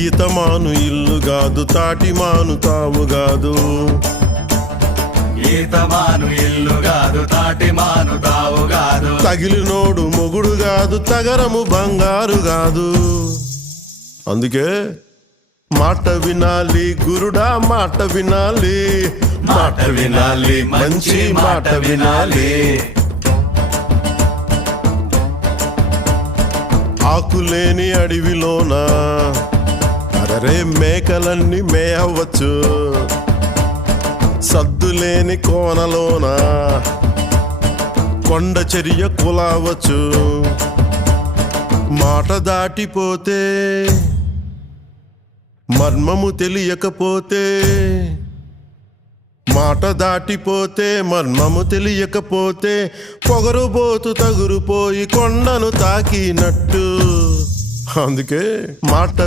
ఈతమాను ఇల్లు కాదు, తాటిమాను తావు కాదు. ఈతమాను ఇల్లు కాదు, తాటిమాను తావు కాదు. తగిలినోడు మొగుడు కాదు, తగరము బంగారు కాదు. అందుకే మాట వినాలి గురుడా, మాట వినాలి, మాట వినాలి, మంచి మాట వినాలి. ఆకులేని అడవిలోన అరే మేకలన్నీ మేయవచ్చు. సద్దులేని కోనలోన కొండ చర్య కులావచ్చు. మాట దాటిపోతే మర్మము తెలియకపోతే, మాట దాటిపోతే మర్మము తెలియకపోతే, పొగరుబోతు తగురుపోయి కొండను తాకినట్టు. అందుకే మాట